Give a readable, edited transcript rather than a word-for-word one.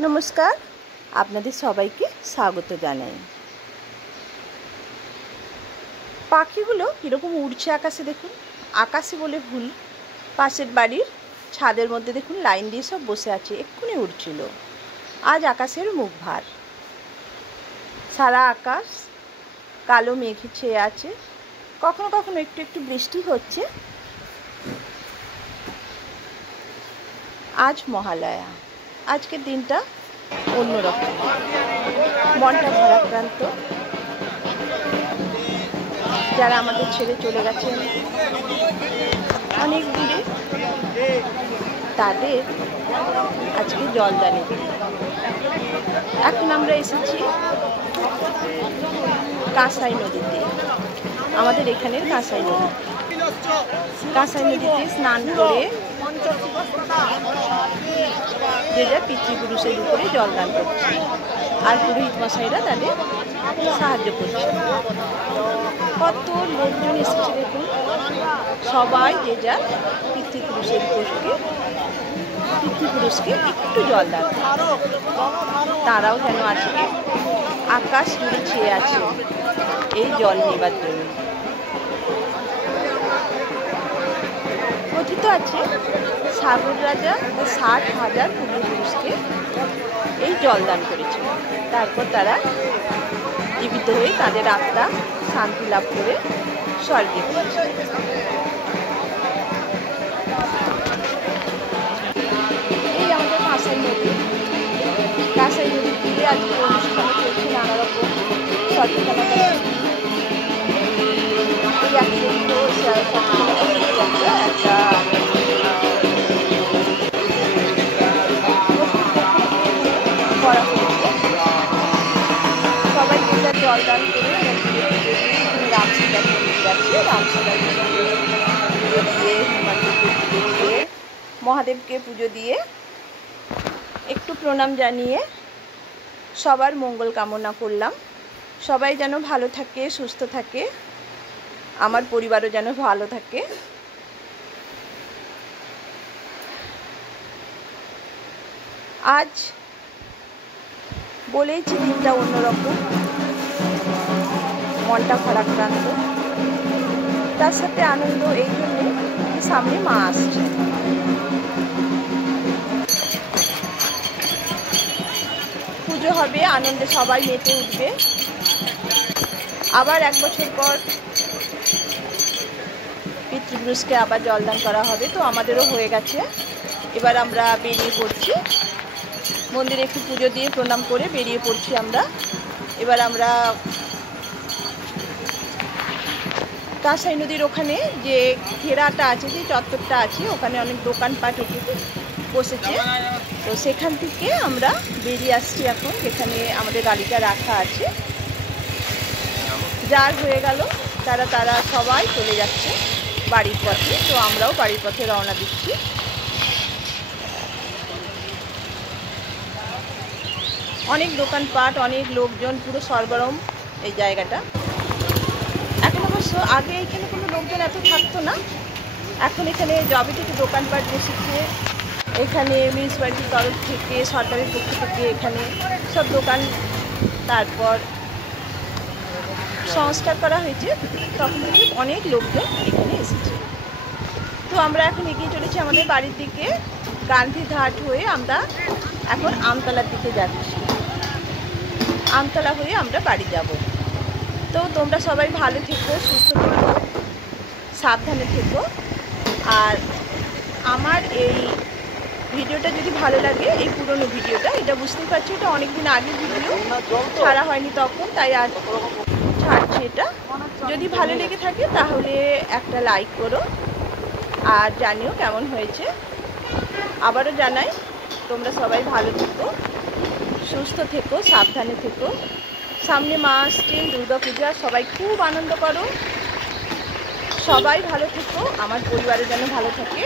नमस्कार आपनादेर सबाइके स्वागत जानाई। पाखिगुलो किरकम उड़छे आकाशे देखुन, आकाशे बोले भूल पाशेर बाड़ीर छादेर मध्य देखुन लाइन दिए सब बसे आछे, एक्षुनि उड़छिलो। आज आकाशेर मुख भार, सारा आकाश कालो मेघे छेये आछे, कखनो कखनो एकटु एकटु बृष्टि होच्छे। आज महालया, आजकेर दिनटा अन्यरकम, मनटा भाराक्रांत। যারা আমাদের ছেড়ে চলে গেছেন অনেক দূরে, তাদের আজকে জলদানি। এখন আমরা এসেছি কাঁসাই নদীতে, আমাদের এখানের কাঁসাই নদী। কাঁসাই নদীতে স্নান করে যে যা পিতৃপুরুষের উপরে জলদান করছে, আর পুরোহিত মশাইরা তাদের সাহায্য করছে। কত লোকজন এসেছে দেখুন, সবাই যে যার পিতৃপুরুষকে একটু জলদান। তারাও যেন আজকে আকাশ জুড়ে ছেয়ে আছে এই জল নেবার জন্য। কথিত আছে সাগর রাজা 60,000 পূর্বপুরুষকে এই জলদান করেছে, তারপর তারা জীবিত হয়ে তাদের আত্মা শান্তি লাভ করে স্বর্গে গিয়েছে। এই আমাদের কাঁসাই নদী, কাঁসাই নদীর তীরে আজকে অনুষ্ঠানে চলছে নানা রকম সচেতনতা। একটা করা হয়েছে, সবাই যে যার জলদান করে রামসীতা মন্দির যাচ্ছে, রামসীতা মন্দিরে পুজো দিয়ে হনুমানকে পুজো দিয়ে মহাদেবকে পুজো দিয়ে একটু প্রণাম জানিয়ে সবার মঙ্গল কামনা করলাম। সবাই যেন ভালো থাকে, সুস্থ থাকে, আমার পরিবারও যেন ভালো থাকে। আজ বলেইছি দিনটা অন্যরকম, মনটা ভারাক্রান্ত, তার সাথে আনন্দ এই জন্যে সামনে মা আসছে। পুজো হবে, আনন্দে সবাই মেতে উঠবে। আবার 1 বছর পর পিতৃপুরুষকে আবার জলদান করা হবে, তো আমাদেরও হয়ে গেছে। এবার আমরা বেরিয়ে পড়ছি, মন্দিরে একটু পুজো দিয়ে প্রণাম করে বেরিয়ে পড়ছি আমরা। এবার আমরা কাঁসাই নদীর ওখানে যে ঘেরাটা আছে, যে চত্বরটা আছে, ওখানে অনেক দোকানপাট বসেছে, তো সেখান থেকে আমরা বেরিয়ে আসছি এখন, যেখানে আমাদের গাড়িটা রাখা আছে। যার হয়ে গেল তারা সবাই চলে যাচ্ছে বাড়ির পথে, তো আমরাও বাড়ির পথে রওনা দিচ্ছি। অনেক দোকানপাট, অনেক লোকজন, পুরো সরগরম এই জায়গাটা। এখন অবশ্য আগে এখানে কোনো লোকজন এত থাকতো না, এখন এখানে যবে থেকে দোকানপাট বসেছে, এখানে মিউনিসিপ্যালিটির তরফ থেকে, সরকারের পক্ষ থেকে এখানে সব দোকান তারপর সংস্কার করা হয়েছে, তখন থেকে অনেক লোকজন এখানে এসেছে। তো আমরা এখন এগিয়ে চলেছি আমাদের বাড়ির দিকে। গান্ধীঘাট হয়ে আমরা এখন আমতলার দিকে যাচ্ছি, আমতলা হয়ে আমরা বাড়ি যাব। তো তোমরা সবাই ভালো থেকো, সুস্থ থেকো, সাবধানে থেকো। আর আমার এই ভিডিওটা যদি ভালো লাগে, এই পুরনো ভিডিওটা, এটা বুঝতেই পারছি এটা অনেক দিন আগের ভিডিও, ছাড়া হয়নি তখন, তাই আর ছাড়ছি এটা। যদি ভালো লেগে থাকে তাহলে একটা লাইক করো, আর জানিও কেমন হয়েছে। আবারও জানাই, তোমরা সবাই ভালো থেকো, সুস্থ থেকো, সাবধানে থেকো। সামনে মা আসছেন, দুর্গা পূজা, সবাই খুব আনন্দ করো, সবাই ভালো থেকো, আমার পরিবারের জন্য ভালো থাকে।